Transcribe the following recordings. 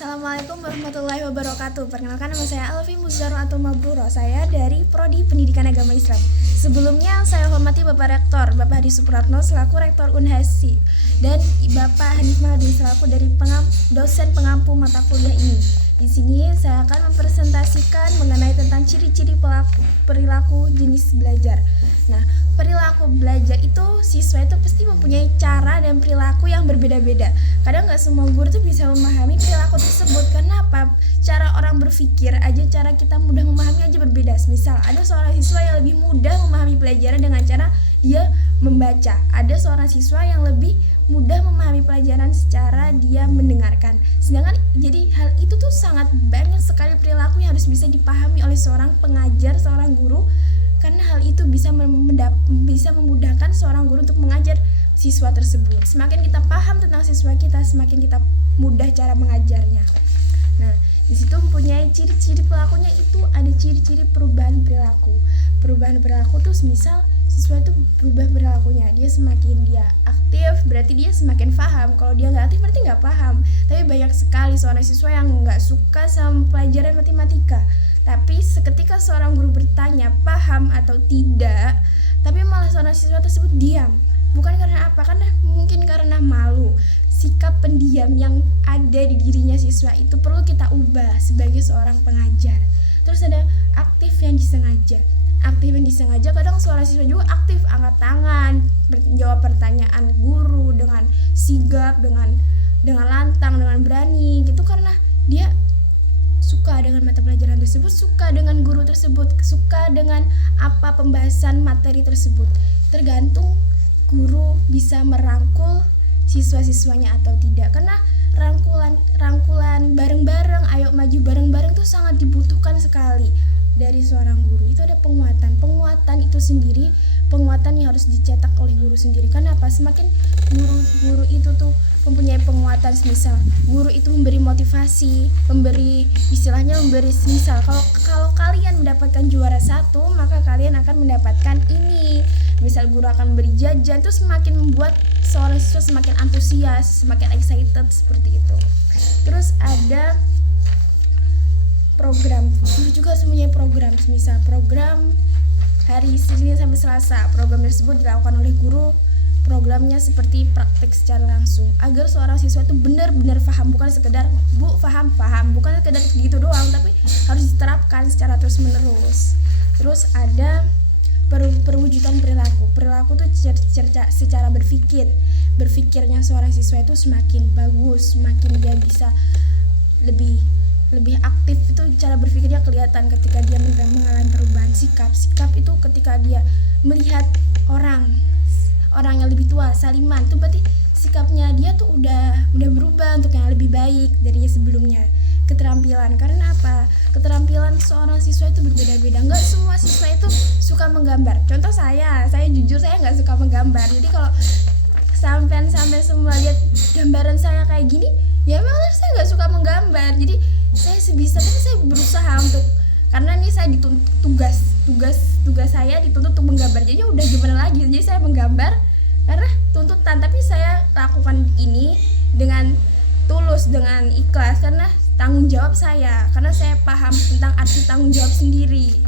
Assalamualaikum warahmatullahi wabarakatuh. Perkenalkan, nama saya Alfi Muzaro atau Mabruro. Saya dari Prodi Pendidikan Agama Islam. Sebelumnya saya hormati Bapak Rektor, Bapak Hadi Suprapno selaku Rektor Unhasi, dan Bapak Hanif Mahdi selaku dari dosen pengampu mata kuliah ini. Di sini saya akan mempresentasikan mengenai tentang ciri-ciri perilaku jenis belajar. Nah, perilaku belajar itu siswa itu pasti mempunyai cara dan perilaku yang berbeda-beda. Kadang nggak semua guru tuh bisa memahami perilaku tersebut. Karena apa? Cara orang berpikir aja, cara kita mudah memahami aja berbeda. Misal ada seorang siswa yang lebih mudah memahami pelajaran dengan cara dia membaca. Ada seorang siswa yang lebih mudah memahami pelajaran secara dia mendengarkan. Sedangkan jadi hal itu tuh sangat banyak sekali perilaku yang harus bisa dipahami oleh seorang pengajar, seorang guru, karena hal itu bisa memudahkan seorang guru untuk mengajar siswa tersebut. Semakin kita paham tentang siswa kita, semakin kita mudah cara mengajarnya. Nah, di situ mempunyai ciri-ciri perilakunya, itu ada ciri-ciri perubahan perilaku. Perubahan perilaku tuh misal siswa itu berubah perilakunya, dia semakin dia aktif berarti dia semakin paham. Kalau dia nggak aktif berarti nggak paham. Tapi banyak sekali seorang siswa yang nggak suka sama pelajaran matematika, tapi seketika seorang guru bertanya paham atau tidak, tapi malah seorang siswa tersebut diam. Bukan karena apa? Karena mungkin karena malu. Sikap pendiam yang ada di dirinya siswa itu perlu kita ubah sebagai seorang pengajar. Terus ada aktif yang disengaja. Aktif yang disengaja, kadang seorang siswa juga aktif, angkat tangan, menjawab pertanyaan guru dengan sigap, dengan lantang, dengan berani gitu, karena dia suka dengan mata pelajaran tersebut, suka dengan guru tersebut, suka dengan apa pembahasan materi tersebut. Tergantung guru bisa merangkul siswa-siswanya atau tidak. Karena rangkulan bareng-bareng, ayo maju bareng-bareng itu sangat dibutuhkan sekali dari seorang guru. Itu ada penguatan itu sendiri, penguatan yang harus dicetak oleh guru sendiri. Karena apa? Semakin guru itu tuh mempunyai penguatan, misal guru itu memberi motivasi, memberi misal kalau kalian mendapatkan juara 1, maka kalian akan mendapatkan ini. Misal guru akan memberi jajan, itu semakin membuat seorang siswa semakin antusias, semakin excited seperti itu. Terus ada program, guru juga mempunyai program, misal program hari Senin sampai Selasa. Program tersebut dilakukan oleh guru. Programnya seperti praktik secara langsung agar seorang siswa itu benar-benar paham, bukan sekedar bu paham, bukan sekedar gitu doang, tapi harus diterapkan secara terus-menerus. Terus ada perwujudan perilaku tuh secara berpikirnya seorang siswa itu semakin bagus, semakin dia bisa lebih aktif. Itu cara berpikirnya kelihatan ketika dia mengalami perubahan sikap itu ketika dia melihat orang yang lebih tua saliman, itu berarti sikapnya dia tuh udah berubah untuk yang lebih baik dari sebelumnya. Keterampilan, karena apa? Keterampilan seorang siswa itu berbeda-beda. Nggak semua siswa itu suka menggambar. Contoh saya jujur saya nggak suka menggambar. Jadi kalau sampai semua lihat gambaran saya kayak gini, ya malah saya nggak suka menggambar. Jadi saya sebisanya saya berusaha untuk, karena ini saya dituntut tugas saya dituntut untuk menggambar, jadi udah gimana lagi, jadi saya menggambar karena tuntutan, tapi saya lakukan ini dengan tulus, dengan ikhlas, karena tanggung jawab saya, karena saya paham tentang arti tanggung jawab sendiri.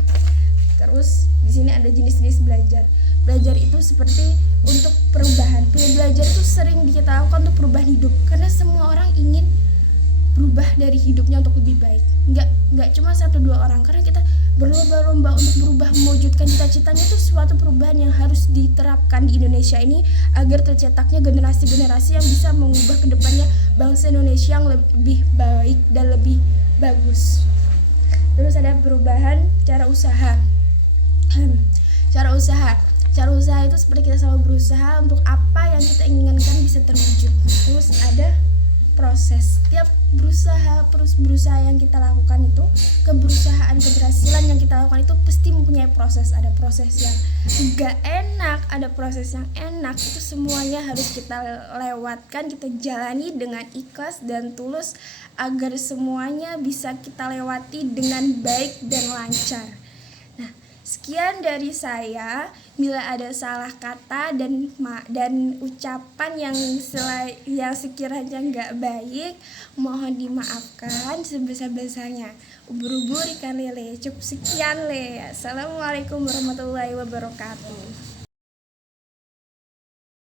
Terus di sini ada jenis-jenis belajar itu seperti untuk perubahan. Belajar itu sering kita lakukan untuk perubahan hidup, karena semua orang ingin berubah dari hidupnya untuk lebih baik. Nggak cuma 1-2 orang, karena kita berlomba-lomba untuk berubah, mewujudkan cita-citanya. Itu suatu perubahan yang harus diterapkan di Indonesia ini agar tercetaknya generasi-generasi yang bisa mengubah kedepannya bangsa Indonesia yang lebih baik dan lebih bagus. Terus ada perubahan cara usaha. Cara usaha itu seperti kita selalu berusaha untuk apa yang kita inginkan bisa terwujud. Terus ada proses. Setiap berusaha yang kita lakukan itu, keberhasilan yang kita lakukan itu pasti mempunyai proses. Ada proses yang gak enak, ada proses yang enak. Itu semuanya harus kita lewatkan, kita jalani dengan ikhlas dan tulus agar semuanya bisa kita lewati dengan baik dan lancar. Nah, Sekian dari saya. Bila ada salah kata dan ucapan yang sekiranya nggak baik, mohon dimaafkan sebesar-besarnya. Ubur-ubur ikan lele. Cukup sekian le. Assalamualaikum warahmatullahi wabarakatuh.